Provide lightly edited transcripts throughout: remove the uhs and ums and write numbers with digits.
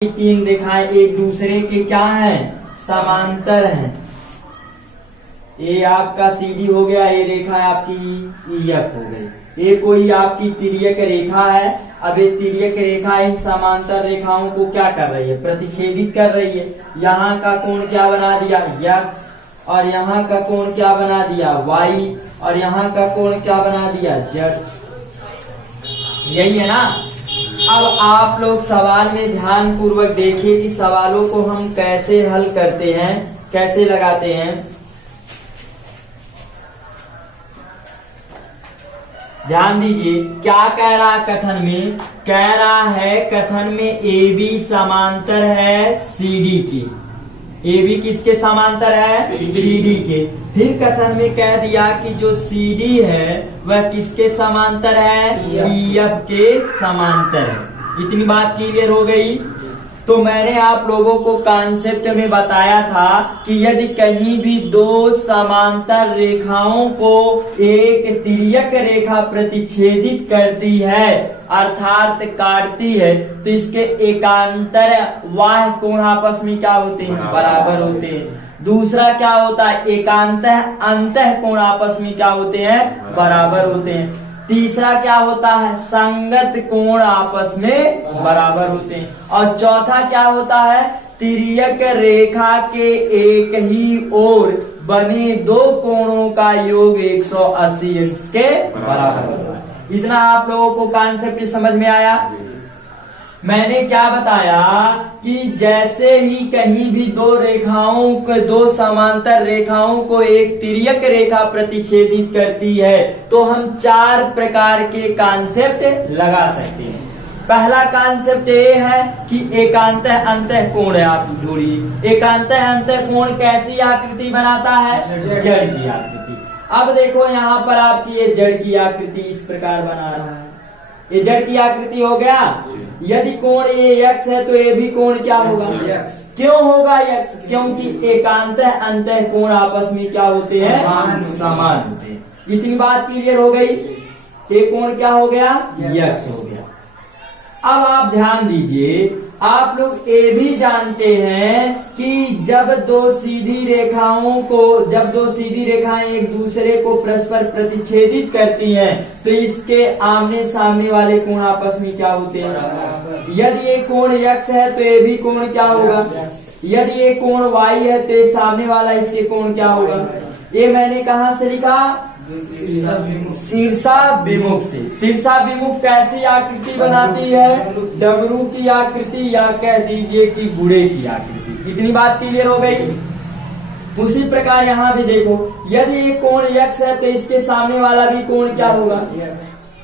तीन रेखाएं एक दूसरे के क्या हैं, समांतर हैं। ये आपका सीडी हो गया, ये रेखा आपकी ईएफ हो गई। ये कोई आपकी तिर्यक रेखा है। अब ये तिर्यक रेखा इन समांतर रेखाओं को क्या कर रही है, प्रतिच्छेदित कर रही है। यहाँ का कोण क्या बना दिया, x, और यहाँ का कोण क्या बना दिया, y, और यहाँ का कोण क्या बना दिया, z। यही है ना। अब आप लोग सवाल में ध्यान पूर्वक देखिए कि सवालों को हम कैसे हल करते हैं, कैसे लगाते हैं। ध्यान दीजिए क्या कह रहा है कथन में, कह रहा है कथन में AB समांतर है CD के। AB किसके समांतर है, CD के। फिर कथन में कह दिया कि जो CD है वह किसके समांतर है, EF के समांतर है। इतनी बात क्लियर हो गई। तो मैंने आप लोगों को कॉन्सेप्ट में बताया था कि यदि कहीं भी दो समांतर रेखाओं को एक तिर्यक रेखा प्रतिच्छेदित करती है अर्थात काटती है, तो इसके एकांतर वाह कोण आपस में क्या होते हैं, बराबर होते हैं। दूसरा क्या होता है, एकांतः अंतः कोण आपस में क्या होते हैं, बराबर होते हैं। तीसरा क्या होता है, संगत कोण आपस में बराबर होते हैं। और चौथा क्या होता है, तिर्यक रेखा के एक ही ओर बने दो कोणों का योग 180 अंश के बराबर होता है। इतना आप लोगों को कॉन्सेप्ट समझ में आया। मैंने क्या बताया कि जैसे ही कहीं भी दो रेखाओं को, दो समांतर रेखाओं को एक तिर्यक रेखा प्रतिच्छेदित करती है तो हम चार प्रकार के कॉन्सेप्ट लगा सकते हैं। पहला कॉन्सेप्ट ये है कि एकांतः अंतः कोण है। आप जोड़िए, एकांतः अंतः कोण कैसी आकृति बनाता है, जड़ की आकृति। अब देखो यहाँ पर आपकी ये जड़ की आकृति इस प्रकार बना रहा है। ये जड़ की आकृति हो गया। यदि कोण ये x है तो ये भी कोण क्या होगा, क्यों होगा x, क्योंकि एकांतः अंतः कोण आपस में क्या होते हैं, समान होते हैं। इतनी बात क्लियर हो गई। ये कोण क्या हो गया, x हो गया। अब आप ध्यान दीजिए, आप लोग ये भी जानते हैं कि जब दो सीधी रेखाएं एक दूसरे को परस्पर प्रतिच्छेदित करती हैं तो इसके आमने सामने वाले कोण आपस में क्या होते हैं। यदि ये कोण x है तो ये भी कोण क्या होगा, यदि ये कोण y है तो ये सामने वाला इसके कोण क्या होगा। ये मैंने कहा से लिखा, शीर्षाभिमुख से। शीर्षाभिमुख कैसी आकृति बनाती है, डमरू की आकृति या कह दीजिए कि बुढ़े की आकृति। इतनी बात क्लियर हो गई। उसी प्रकार यहाँ भी देखो, यदि ये कोण x है तो इसके सामने वाला भी कोण क्या होगा,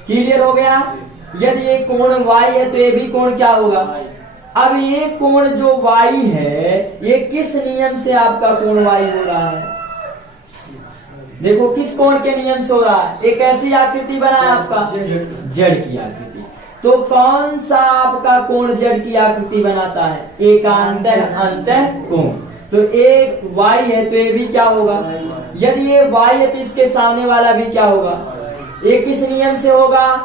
क्लियर हो गया। यदि ये कोण y है तो ये भी कोण क्या होगा। अब ये कोण जो y है ये किस नियम से आपका कोण y हो रहा है, देखो किस कोण के नियम से हो रहा है। एक ऐसी आकृति बना है आपका जड़ की आकृति। तो कौन सा आपका कोण जड़ की आकृति बनाता है, एकांतः अंतः कोण। तो एक y है तो ये भी क्या होगा, यदि ये y है तो इसके सामने वाला भी क्या होगा, ये किस नियम से होगा,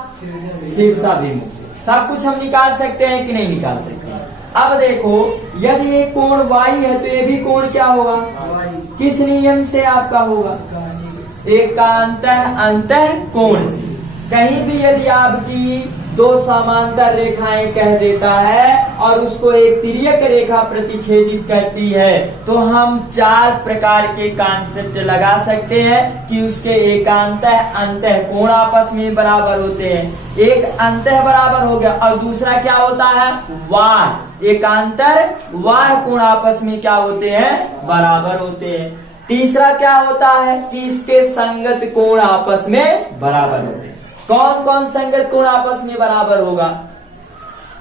शीर्षाभिमुख। सब कुछ हम निकाल सकते हैं कि नहीं निकाल सकते हैं। अब देखो यदि ये कोण y है तो ये भी कोण क्या होगा, किस नियम से आपका होगा, एकांतः अंतः कोण से। कहीं भी यदि आपकी दो समांतर रेखाएं कह देता है और उसको एक तिर्यक रेखा प्रतिच्छेदित करती है तो हम चार प्रकार के कॉन्सेप्ट लगा सकते हैं कि उसके एकांतः अंतः कोण आपस में बराबर होते हैं। एक अंतः बराबर हो गया और दूसरा क्या होता है, वाह, एकांतर वाह कोण आपस में क्या होते हैं, बराबर होते हैं। तीसरा क्या होता है कि इसके संगत कोण आपस में बराबर होते हैं। कौन कौन संगत कोण आपस में बराबर होगा,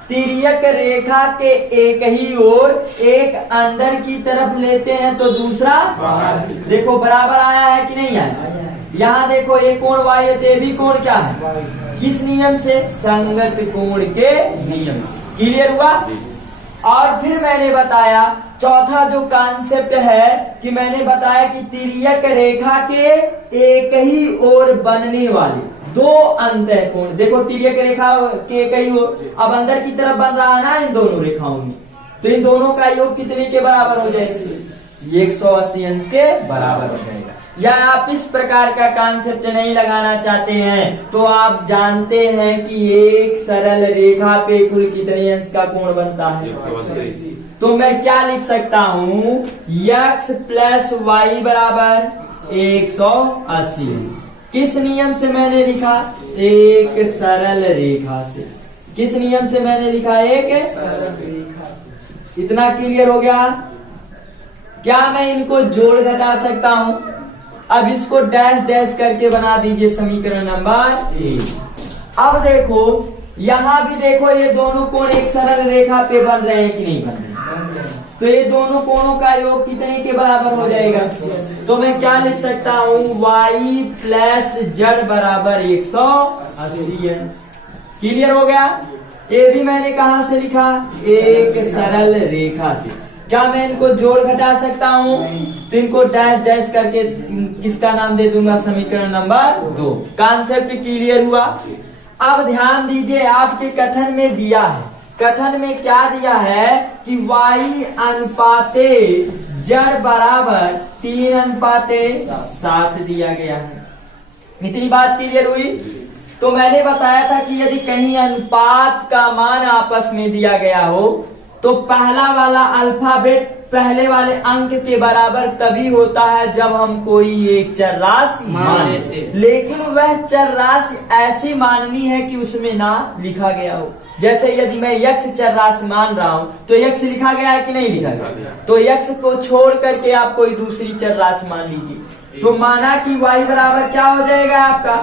तिर्यक रेखा के एक ही ओर एक अंदर की तरफ लेते हैं तो दूसरा देखो बराबर आया है कि नहीं आया। यहाँ देखो एक कोण y है तो भी कोण क्या है, किस नियम से, संगत कोण के नियम से। क्लियर हुआ। और फिर मैंने बताया चौथा जो कॉन्सेप्ट है कि मैंने बताया कि तिर्यक रेखा के एक ही ओर बनने वाले दो अंतः कोण, देखो तिर्यक रेखा के कई ओर, अब अंदर की तरफ बन रहा है ना इन दोनों रेखाओं में, तो इन दोनों का योग कितने के बराबर हो जाएगा? 180 अंश के बराबर हो जाएगा। या आप इस प्रकार का कॉन्सेप्ट नहीं लगाना चाहते हैं तो आप जानते हैं कि एक सरल रेखा पे कुल कितने अंश का कोण बनता है? तो मैं क्या लिख सकता हूं? x प्लस वाई बराबर 180। किस नियम से मैंने लिखा? एक सरल रेखा से। किस नियम से मैंने लिखा? एक सरल रेखा से। इतना क्लियर हो गया? क्या मैं इनको जोड़ घटा सकता हूं? अब इसको डैश डैश करके बना दीजिए समीकरण नंबर 1। अब देखो यहां भी देखो, ये दोनों कोण एक सरल रेखा पे बन रहे हैं कि नहीं बन रहे? तो ये दोनों कोणों का योग कितने के बराबर हो जाएगा? तो मैं क्या लिख सकता हूं? y प्लस z बराबर 180 अंश। क्लियर हो गया? ये भी मैंने कहां से लिखा? एक सरल रेखा से। क्या मैं इनको जोड़ घटा सकता हूं? तो इनको डैश डैश करके किसका नाम दे दूंगा? समीकरण नंबर 2। कॉन्सेप्ट क्लियर हुआ? अब ध्यान दीजिए, आपके कथन में दिया है, कथन में क्या दिया है कि y अनुपाते z बराबर 3:7 दिया गया है। इतनी बात क्लियर हुई? तो मैंने बताया था कि यदि कहीं अनुपात का मान आपस में दिया गया हो तो पहला वाला अल्फाबेट पहले वाले अंक के बराबर तभी होता है जब हम कोई एक चर राशि मान लेते, लेकिन वह चर राशि ऐसी माननी है कि उसमें ना लिखा गया हो। जैसे यदि मैं x चर राशि मान रहा हूं तो x लिखा गया है कि नहीं लिखा गया? तो x को छोड़ करके आप कोई दूसरी चर राशि मान लीजिए। तो माना कि y बराबर क्या हो जाएगा आपका?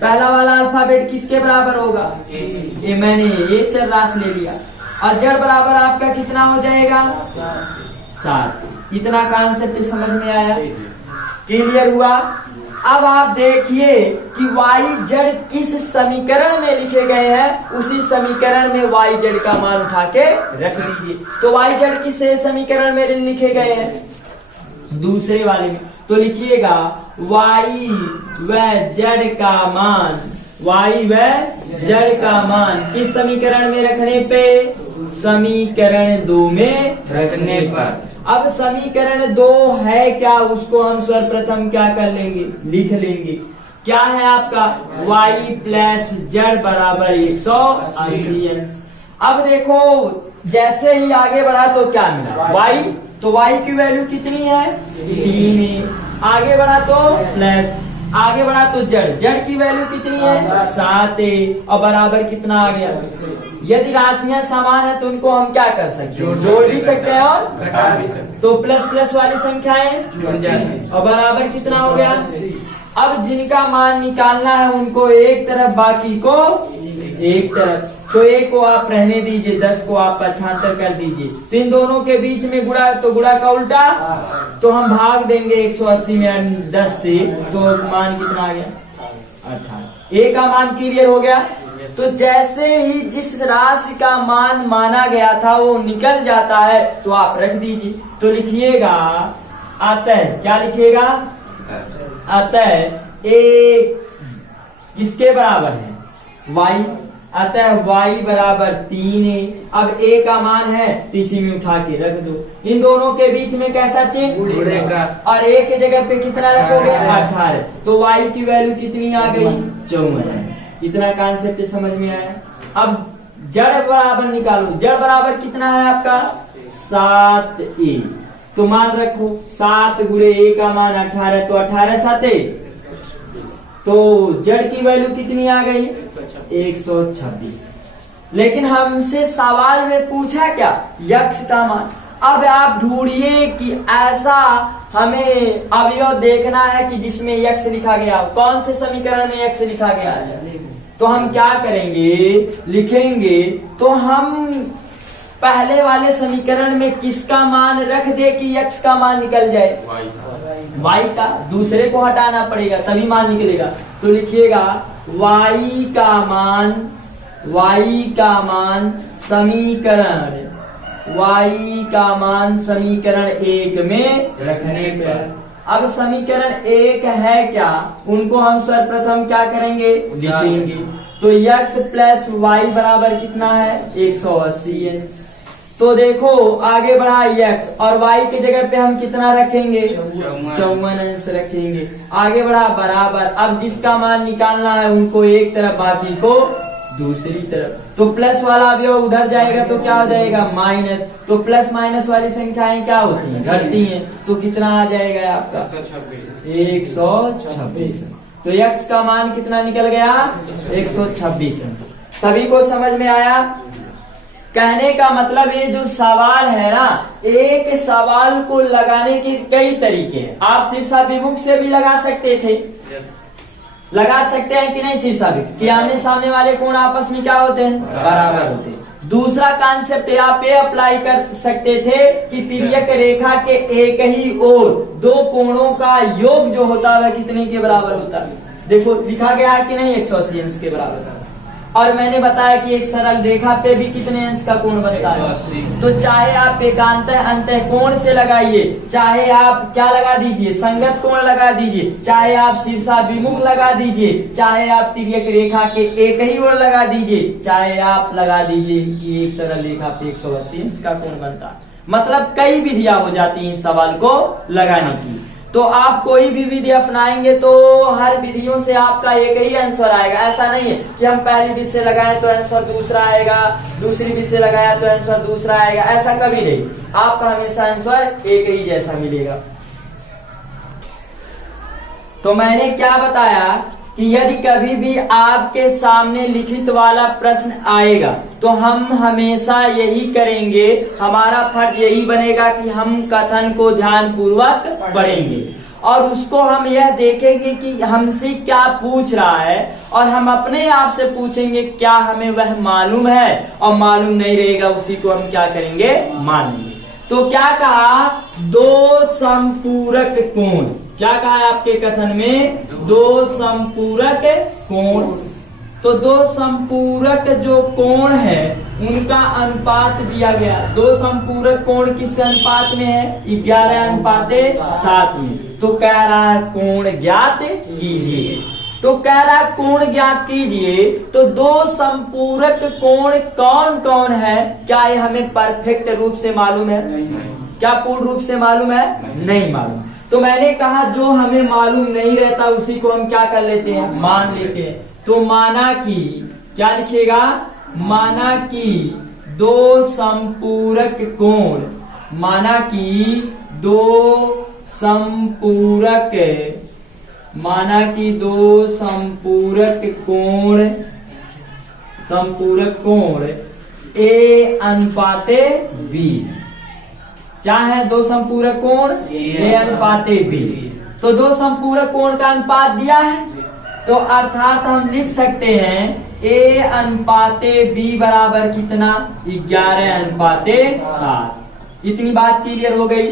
पहला वाला अल्फाबेट किसके बराबर होगा? ये मैंने ये चर राशि ले लिया और z बराबर आपका कितना हो जाएगा? 7। इतना कॉन्सेप्ट समझ में आया? क्लियर हुआ? अब आप देखिए कि y z किस समीकरण में लिखे गए हैं, उसी समीकरण में y z का मान उठा के रख लीजिए। तो y z किस समीकरण में लिखे गए हैं? दूसरे वाले में। तो लिखिएगा y व z का मान, y व z का मान किस समीकरण में रखने पे? समीकरण 2 में रखने पर। अब समीकरण 2 है क्या, उसको हम सर्वप्रथम क्या कर लेंगे? लिख लेंगे। क्या है आपका? y प्लस z बराबर 180 अंश। अब देखो जैसे ही आगे बढ़ा तो क्या मिला? y। तो y की वैल्यू कितनी है? 3 है। आगे बढ़ा तो प्लस, आगे बढ़ा तो z की वैल्यू कितनी है? 7 है। और बराबर कितना आ गया? यदि राशियां समान है तो उनको हम क्या कर सकते हैं? जोड़ भी सकते हैं और घटा भी सकते हैं। तो प्लस प्लस वाली संख्याएं जुड़ जाएंगी और बराबर कितना हो गया? अब जिनका मान निकालना है उनको एक तरफ, बाकी को एक तरफ। तो एक को आप रहने दीजिए, 10 को आप पक्षांतर कर दीजिए। तो इन दोनों के बीच में गुणा, तो गुणा का उल्टा, तो हम भाग देंगे 180 में 10 से, तो मान कितना आ गया? 18। ए का मान क्लियर हो गया? तो जैसे ही जिस राशि का मान माना गया था वो निकल जाता है तो आप रख दीजिए। तो लिखिएगा अतः, क्या लिखिएगा? अतः ए किसके बराबर है? y। अतः y बराबर 3 है। अब a का मान है तो इसी में उठा के रख दो। इन दोनों के बीच में कैसा चिन्ह? और a के जगह पे कितना रखोगे? 18। तो y की वैल्यू कितनी आ गई? 54। इतना कॉन्सेप्ट समझ में आया? अब z बराबर निकालो। z बराबर कितना है आपका? 7a। तो मान रखो 7 गुणे a का मान 18, तो 18 7 तो z की वैल्यू कितनी आ गई? 126। लेकिन हमसे सवाल में पूछा क्या? x का मान। अब आप ढूंढिए कि ऐसा हमें अवयव देखना है कि जिसमें x लिखा गया। कौन से समीकरण में x लिखा गया है? तो हम क्या करेंगे? लिखेंगे तो हम पहले वाले समीकरण में किसका मान रख दे कि x का मान निकल जाए? y का। दूसरे को हटाना पड़ेगा तभी मान निकलेगा। तो लिखिएगा y का मान, y का मान समीकरण, y का मान समीकरण 1 में रखने पर। अब समीकरण 1 है क्या, उनको हम सर्वप्रथम क्या करेंगे? लिखेंगे। तो x प्लस y बराबर कितना है? 180 अंश। तो देखो आगे बढ़ा x और y की जगह पे हम कितना रखेंगे 54 अंश रखेंगे। आगे बढ़ा बराबर, अब जिसका मान निकालना है उनको एक तरफ बाकी को दूसरी तरफ, तो प्लस वाला अवयव उधर जाएगा तो क्या हो जाएगा माइनस, तो प्लस माइनस वाली संख्याएं क्या होती हैं घटती हैं, तो कितना आ जाएगा आपका 126। तो x का मान कितना निकल गया 126 अंश। सभी को समझ में आया? कहने का मतलब ये जो सवाल है ना, एक सवाल को लगाने के कई तरीके हैं। आप शीर्षाभिमुख से भी लगा सकते थे, लगा सकते हैं कि नहीं शीर्षाभिमुख कि आमने सामने वाले कोण आपस में क्या होते हैं बराबर होते हैं। दूसरा कॉन्सेप्ट आप ये अप्लाई कर सकते थे कि तिर्यक रेखा के एक ही ओर दो कोणों का योग जो होता है कितने के बराबर होता है। देखो लिखा गया है कि नहीं 180 अंश के बराबर, और मैंने बताया कि एक सरल रेखा पे भी कितने अंश का कोण बनता है। तो चाहे आप एकांत अंतः कोण से लगाइए, चाहे आप क्या लगा दीजिए संगत कोण लगा दीजिए, चाहे आप शीर्षाभिमुख लगा दीजिए, चाहे आप तिर्यक रेखा के एक ही ओर लगा दीजिए, चाहे आप लगा दीजिए कि एक सरल रेखा पे 180 अंश का कोण बनता है। मतलब कई विधियां हो जाती हैं इस सवाल को लगाने की। तो आप कोई भी विधि अपनाएंगे तो हर विधियों से आपका एक ही आंसर आएगा। ऐसा नहीं है कि हम पहली विधि से लगाएं तो आंसर दूसरा आएगा, दूसरी विधि से लगाया तो आंसर दूसरा आएगा, ऐसा कभी नहीं। आपका हमेशा आंसर एक ही जैसा मिलेगा। तो मैंने क्या बताया कि यदि कभी भी आपके सामने लिखित वाला प्रश्न आएगा तो हम हमेशा यही करेंगे, हमारा फर्ज यही बनेगा कि हम कथन को ध्यान पूर्वक पढ़ेंगे और उसको हम यह देखेंगे कि हमसे क्या पूछ रहा है, और हम अपने आप से पूछेंगे क्या हमें वह मालूम है, और मालूम नहीं रहेगा उसी को हम क्या करेंगे मान लेंगे। तो क्या कहा दो संपूरक कोण, क्या कहा है आपके कथन में दो संपूरक कोण। तो दो संपूरक जो कोण है उनका अनुपात दिया गया। दो संपूरक कोण किस अनुपात में है 11:7 में। तो कह रहा है कोण ज्ञात कीजिए, तो कह रहा है कोण ज्ञात कीजिए। तो दो संपूरक कोण कौन कौन है, क्या ये हमें परफेक्ट रूप से मालूम है? क्या पूर्ण रूप से मालूम है? नहीं मालूम। तो मैंने कहा जो हमें मालूम नहीं रहता उसी को हम क्या कर लेते हैं मान लेते हैं। तो माना कि क्या लिखिएगा, माना कि दो संपूरक कोण, माना कि दो संपूरक, माना कि दो संपूरक कोण, संपूरक कोण ए अनुपाते बी। क्या है दो संपूरक कोण ए अनुपाते बी। तो दो संपूरक कोण का अनुपात दिया है, तो अर्थात हम लिख सकते हैं ए अनुपाते बी बराबर कितना 11:7। इतनी बात क्लियर हो गई।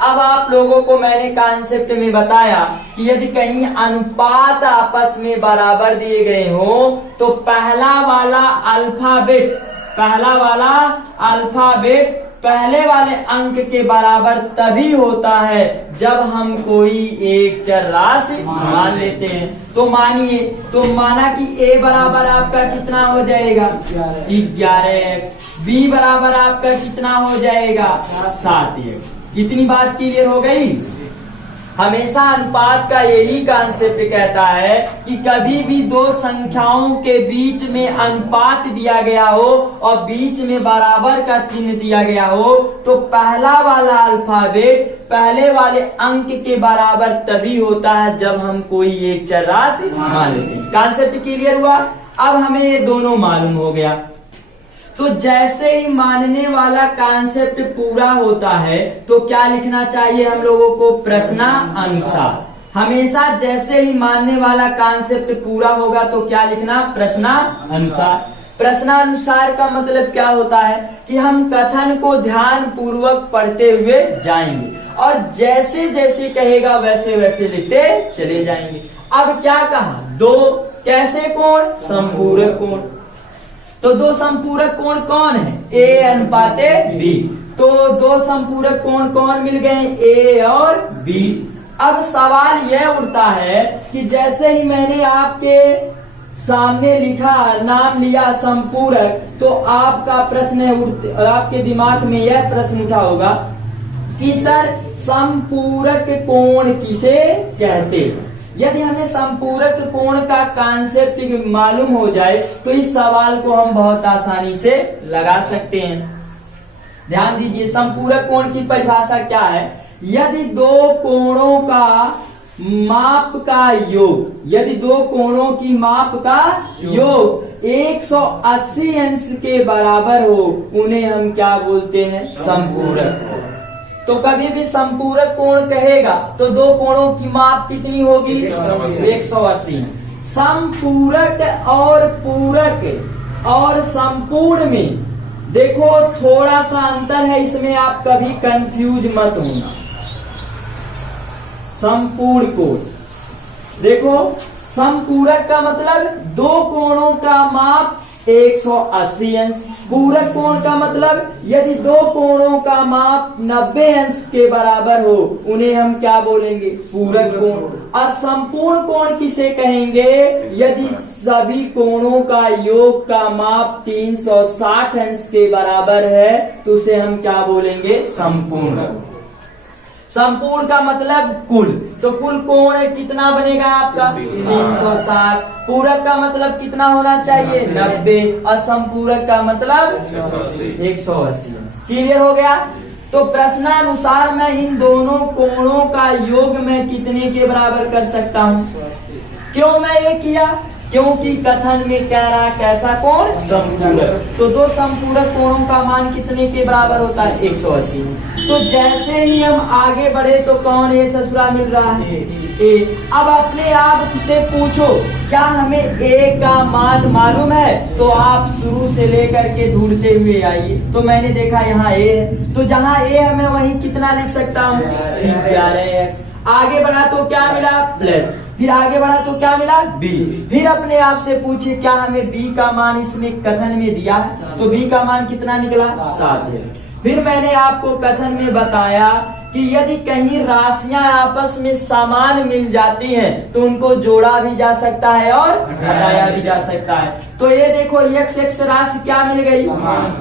अब आप लोगों को मैंने कॉन्सेप्ट में बताया कि यदि कहीं अनुपात आपस में बराबर दिए गए हो तो पहला वाला अल्फाबेट, पहला वाला अल्फाबेट पहले वाले अंक के बराबर तभी होता है जब हम कोई एक चर राशि मान लेते हैं। तो मानिए, तो माना कि a बराबर आपका कितना हो जाएगा 11x, b बराबर आपका कितना हो जाएगा 7x। इतनी बात क्लियर हो गई। हमेशा अनुपात का यही कॉन्सेप्ट कहता है कि कभी भी दो संख्याओं के बीच में अनुपात दिया गया हो और बीच में बराबर का चिन्ह दिया गया हो तो पहला वाला अल्फाबेट पहले वाले अंक के बराबर तभी होता है जब हम कोई एक चर राशि मान लेते हैं। कॉन्सेप्ट क्लियर हुआ। अब हमें ये दोनों मालूम हो गया। तो जैसे ही मानने वाला कॉन्सेप्ट पूरा होता है तो क्या लिखना चाहिए हम लोगों को प्रश्नानुसार। हमेशा जैसे ही मानने वाला कॉन्सेप्ट पूरा होगा तो क्या लिखना प्रश्नानुसार। प्रश्नानुसार का मतलब क्या होता है कि हम कथन को ध्यान पूर्वक पढ़ते हुए जाएंगे और जैसे जैसे कहेगा वैसे वैसे लिखते चले जाएंगे। अब क्या कहा दो कैसे कोण संपूरक कोण। तो दो संपूरक कोण कौन है ए अनुपाते बी। तो दो संपूरक कोण कौन मिल गए ए और बी। अब सवाल यह उठता है कि जैसे ही मैंने आपके सामने लिखा, नाम लिया संपूरक, तो आपका प्रश्न आपके दिमाग में यह प्रश्न उठा होगा कि सर संपूरक कोण किसे कहते हैं। यदि हमें संपूरक कोण का कॉन्सेप्ट मालूम हो जाए तो इस सवाल को हम बहुत आसानी से लगा सकते हैं। ध्यान दीजिए, संपूरक कोण की परिभाषा क्या है। यदि दो कोणों का माप का योग, यदि दो कोणों की माप का योग 180 अंश के बराबर हो, उन्हें हम क्या बोलते हैं, संपूरक कोण। तो कभी भी संपूरक कोण कहेगा तो दो कोणों की माप कितनी होगी, 180। संपूरक और पूरक और संपूर्ण में देखो थोड़ा सा अंतर है, इसमें आप कभी कंफ्यूज मत होना। संपूर्ण कोण देखो, संपूरक का मतलब दो कोणों का माप 180 अंश, पूरक कोण का मतलब यदि दो कोणों का माप 90 अंश के बराबर हो, उन्हें हम क्या बोलेंगे, पूरक कोण। और संपूर्ण कोण किसे कहेंगे, यदि सभी कोणों का योग का माप 360 अंश के बराबर है तो उसे हम क्या बोलेंगे, संपूर्ण। संपूर्ण का मतलब कुल, तो कुल कोण कितना बनेगा आपका, 360। पूरक का मतलब कितना होना चाहिए, 90, और संपूरक का मतलब 180। क्लियर हो गया। तो प्रश्नानुसार मैं इन दोनों कोणों का योग मैं कितने के बराबर कर सकता हूँ। क्यों मैं ये किया, क्योंकि कथन में कह रहा कैसा कोण, संपूरक। तो दो संपूरक कोणों का मान कितने के बराबर होता है, 180। तो जैसे ही हम आगे बढ़े तो कौन ए ससुरा मिल रहा है, ए। अब अपने आप से पूछो क्या हमें ए का मान मालूम है, तो आप शुरू से लेकर के ढूंढते हुए आइए। तो मैंने देखा यहाँ ए है, तो जहाँ ए है मैं वहीं कितना लिख सकता हूँ, 11x। आगे बढ़ा तो क्या मिला, प्लस, फिर आगे बढ़ा तो क्या मिला, b। फिर अपने आप से पूछिए क्या हमें b का मान इसमें कथन में दिया, तो b का मान कितना निकला, 7 है। फिर मैंने आपको कथन में बताया कि यदि कहीं राशियां आपस में समान मिल जाती हैं तो उनको जोड़ा भी जा सकता है और घटाया भी जा सकता है। तो ये देखो x राशि क्या मिल गई,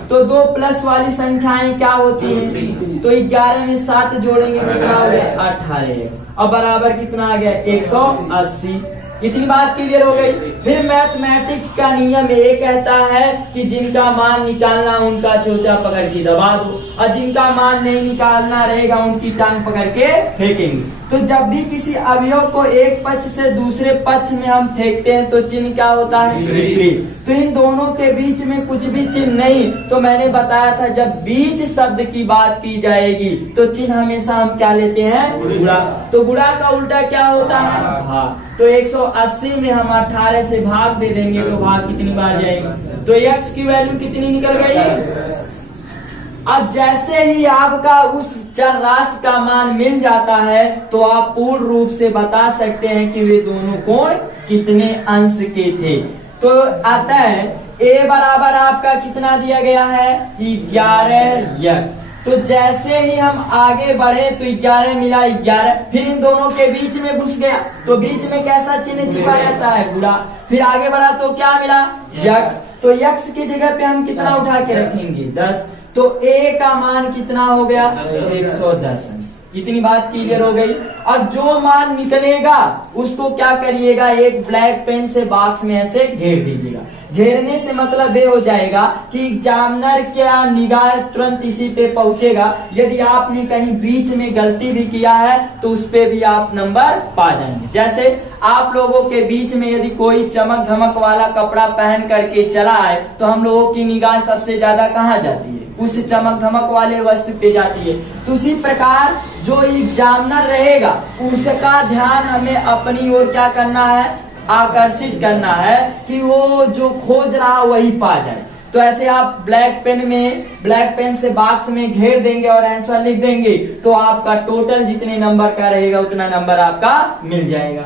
तो दो प्लस वाली संख्याएं क्या होती हैं, तो 11 में 7 जोड़ेंगे तो क्या हो गया, 18x, और बराबर कितना आ गया, 180। इतनी बात क्लियर हो गई। फिर मैथमेटिक्स का नियम ये कहता है कि जिनका मान निकालना उनका चोचा पकड़ के दबा दो, और जिनका मान नहीं निकालना रहेगा उनकी टांग पकड़ के फेंकेंगे। तो जब भी किसी अवयव को एक पक्ष से दूसरे पक्ष में हम फेंकते हैं तो चिन्ह क्या होता है, विपरीत। तो इन दोनों के बीच में कुछ भी चिन्ह नहीं, तो मैंने बताया था जब बीच शब्द की बात की जाएगी तो चिन्ह हमेशा हम क्या लेते हैं, गुणा। तो गुणा का उल्टा क्या होता है, भाग। तो 180 में हम 18 से भाग दे देंगे तो भाग कितनी बार जाएगी, तो x की वैल्यू कितनी निकल गई। अब जैसे ही आपका उस चर राशि का मान मिल जाता है तो आप पूर्ण रूप से बता सकते हैं कि वे दोनों कोण कितने अंश के थे। तो अतः a बराबर आपका कितना दिया गया है, 11x। तो जैसे ही हम आगे बढ़े तो 11 मिला 11, फिर इन दोनों के बीच में घुस गया तो बीच में कैसा चिन्ह छिपा रहता है, गुणा। फिर आगे बढ़ा तो क्या मिला, x। तो x की जगह पे हम कितना उठा के रखेंगे, 10। तो a का मान कितना हो गया, 110 अंश। इतनी बात क्लियर हो गई। और जो मान निकलेगा उसको क्या करिएगा, एक ब्लैक पेन से बॉक्स में ऐसे घेर दीजिएगा। घेरने से मतलब ये हो जाएगा कि एग्जामिनर क्या निगाह तुरंत इसी पे पहुंचेगा। यदि आपने कहीं बीच में गलती भी किया है तो उस पे भी आप नंबर पा जाएंगे। जैसे आप लोगों के बीच में यदि कोई चमक धमक वाला कपड़ा पहन करके चला है तो हम लोगों की निगाह सबसे ज्यादा कहाँ जाती है, उस चमक धमक वाले वस्तु पे जाती है। तो उसी प्रकार जो एग्जामिनर रहेगा उसका ध्यान हमें अपनी ओर क्या करना है, आकर्षित करना है कि वो जो खोज रहा वही पा जाए। तो ऐसे आप ब्लैक पेन से बॉक्स में घेर देंगे और आंसर लिख देंगे तो आपका टोटल जितने नंबर का रहेगा उतना नंबर आपका मिल जाएगा।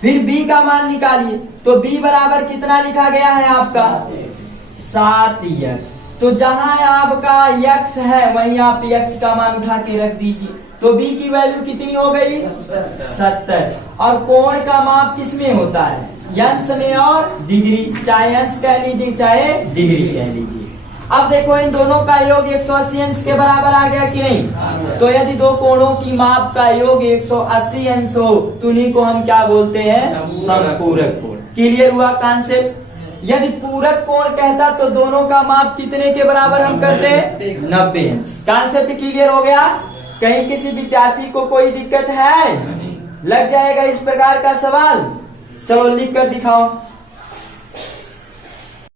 फिर b का मान निकालिए, तो b बराबर कितना लिखा गया है आपका, 7x। तो जहां आपका x है वहीं आप x का मान उठा के रख दीजिए। तो b की वैल्यू कितनी हो गई, 70। और कोण का माप किसमें होता है, अंश में और डिग्री, चाहे अंश कह लीजिए चाहे डिग्री कह लीजिए। अब देखो इन दोनों का योग 180 अंश के बराबर आ गया कि नहीं। तो यदि दो कोणों की माप का योग 180 अंश हो तो उन्हीं को हम क्या बोलते हैं, समपूरक कोण। क्लियर हुआ कॉन्सेप्ट। यदि पूरक कोण कहता तो दोनों का माप कितने के बराबर हम करते हैं, 90 अंश। कॉन्सेप्ट क्लियर हो गया। कहीं किसी विद्यार्थी को कोई दिक्कत है, लग जाएगा इस प्रकार का सवाल, चलो लिख कर दिखाओ।